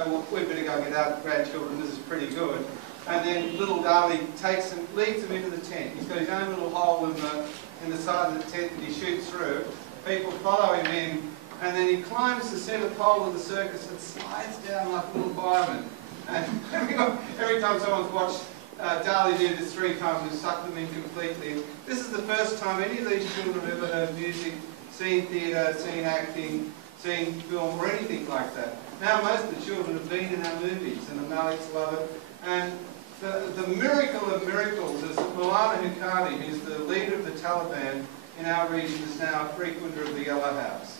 so we better go get our grandchildren, this is pretty good. And then little Dali takes them, leads them into the tent. He's got his own little hole in the side of the tent that he shoots through. People follow him in, and then he climbs the centre pole of the circus and slides down like a little fireman. And every time someone's watched Dali do this 3 times, we've sucked them in completely. This is the first time any of these children have ever heard music, seen theatre, seen acting, seen film or anything like that. Now most of the children have been in our movies and the Maliks love it. And the miracle of miracles is that Maulana Hukani, who's the leader of the Taliban in our region, is now a frequenter of the Yellow House.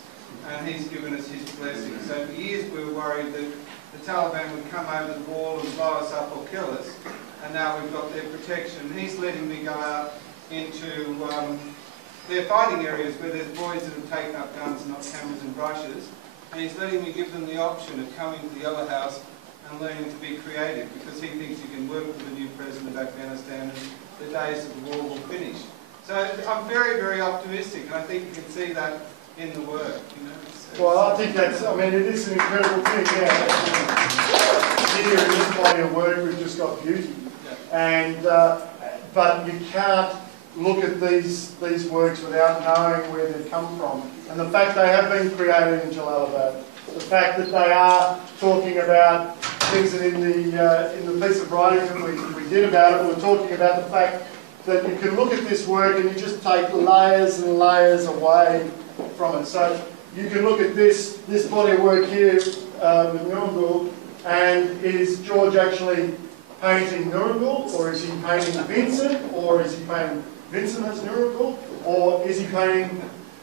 And he's given us his blessing. So for years we were worried that the Taliban would come over the wall and blow us up or kill us. And now we've got their protection. He's letting me go out into their fighting areas where there's boys that have taken up guns and not cameras and brushes. And he's letting me give them the option of coming to the Yellow House and learning to be creative, because he thinks he can work with the new president of Afghanistan and the days of the war will finish. So I'm very, very optimistic, and I think you can see that in the work. You know, well, I think that's, I mean, it is an incredible thing, yeah. Here in this body of work, we've just got beauty. Yeah. And, but you can't look at these works without knowing where they've come from. And the fact they have been created in Jalalabad, the fact that they are talking about things that in the piece of writing that we did about it, we're talking about the fact that you can look at this work and you just take layers and layers away from it. So you can look at this body of work here with Nurungal, and is George actually painting Nurungal, or is he painting Vincent, or is he painting Vincent as Nurungal, or is he painting?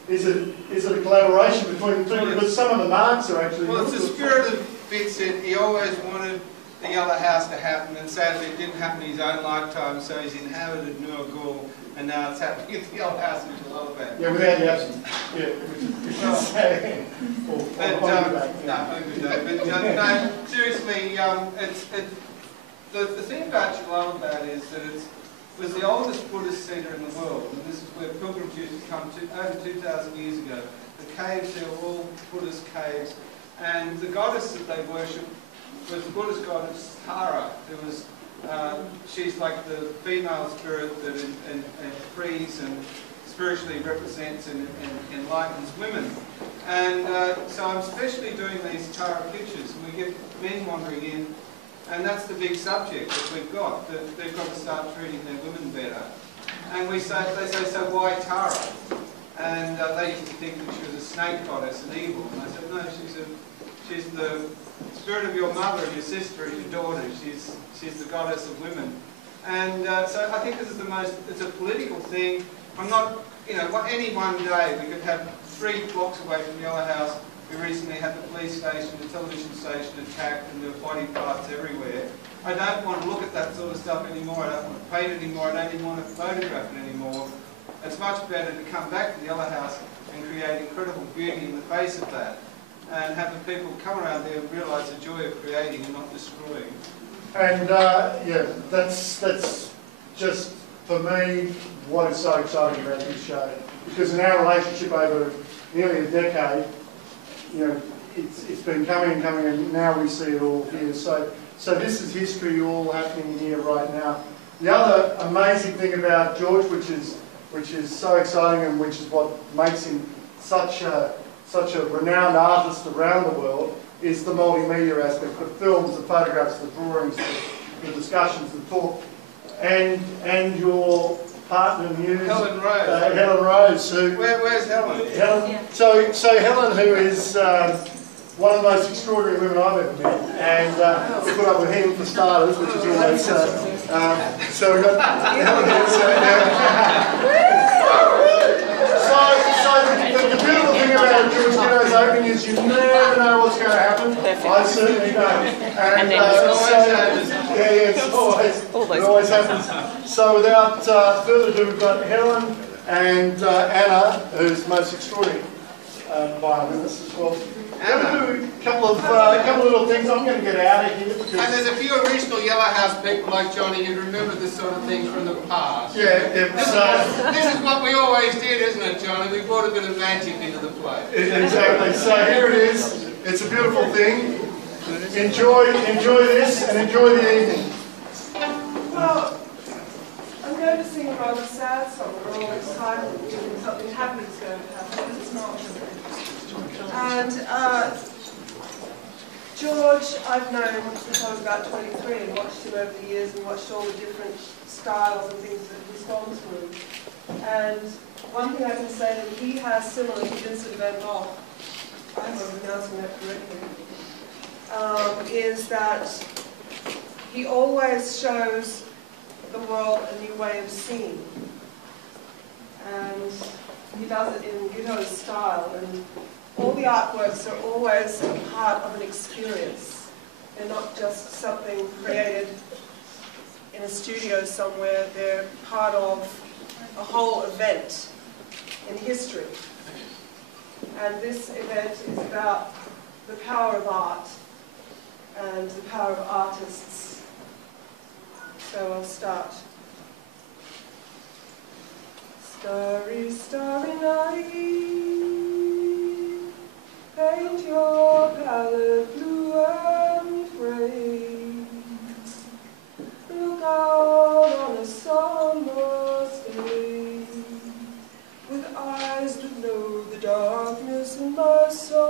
Is it a collaboration between the two? Because some of the marks are actually... Well, it's the spirit of Vincent. He always wanted the Yellow House to happen, and sadly it didn't happen in his own lifetime, so he's inhabited Nurungal, and now it's happening at the Yellow House in Jalalabad. Yeah, without the absence. Yeah, no, seriously, the thing about Jalalabad is that it was the oldest Buddhist centre in the world, and this is where pilgrims used to come to over 2,000 years ago. The caves there were all Buddhist caves, and the goddess that they worshipped was the Buddhist goddess Tara, who was, she's like the female spirit that frees and spiritually represents and enlightens women. And so I'm especially doing these Tara pictures, and we get men wandering in. And that's the big subject that we've got, that they've got to start treating their women better. And they say, so why Tara? And they used to think that she was a snake goddess and evil. And I said, no, she's the spirit of your mother and your sister and your daughter. She's the goddess of women. And so I think this is it's a political thing. I'm not, you know, any one day we could have 3 blocks away from the Yellow House. We recently had the police station, the television station attacked, and there were body parts everywhere. I don't want to look at that sort of stuff anymore. I don't want to paint it anymore. I don't even want to photograph it anymore. It's much better to come back to the Yellow House and create incredible beauty in the face of that, and have the people come around there and realise the joy of creating and not destroying. And yeah, that's just, for me, what is so exciting about this show. Because in our relationship over nearly a decade, you know, it's been coming and coming, and now we see it all here. So this is history all happening here right now. The other amazing thing about George, which is so exciting, and which is what makes him such a renowned artist around the world, is the multimedia aspect: the films, the photographs, the drawings, the discussions, the talk, and your partner, Muse, Helen Rose. Helen Rose, who... Where's Helen? Helen. Yeah. So Helen, who is one of the most extraordinary women I've ever met, and we put up with him for starters, which is always... so we've got Helen here. So the beautiful thing about George Gittoes opening is you never know what's going to happen. I certainly don't. And it always happens. So without further ado, we've got Helen and Anna, who's most extraordinary violinist as well. Anna. Do a couple of little things. I'm going to get out of here. And there's a few original Yellow House people like Johnny who remember this sort of thing from the past. Yeah, this is what we always did, isn't it, Johnny? We brought a bit of magic into the play. Exactly. So here it is. It's a beautiful thing. Enjoy this and enjoy the evening. Well, I'm going to sing a rather sad song. We're all excited because something happy is going to happen. It's not. And George, I've known since I was about 23 and watched him over the years and watched all the different styles and things that he's gone through. And one thing I can say that he has, similar to Vincent van Gogh, I hope I'm pronouncing that correctly, is that he always shows the world a new way of seeing. And he does it in Gittoes style. And all the artworks are always a part of an experience. They're not just something created in a studio somewhere. They're part of a whole event in history. And this event is about the power of art and the power of artists. So I'll start. Starry, starry night, paint your palette blue and gray. Look out on a summer's day, with eyes that know the darkness in my soul.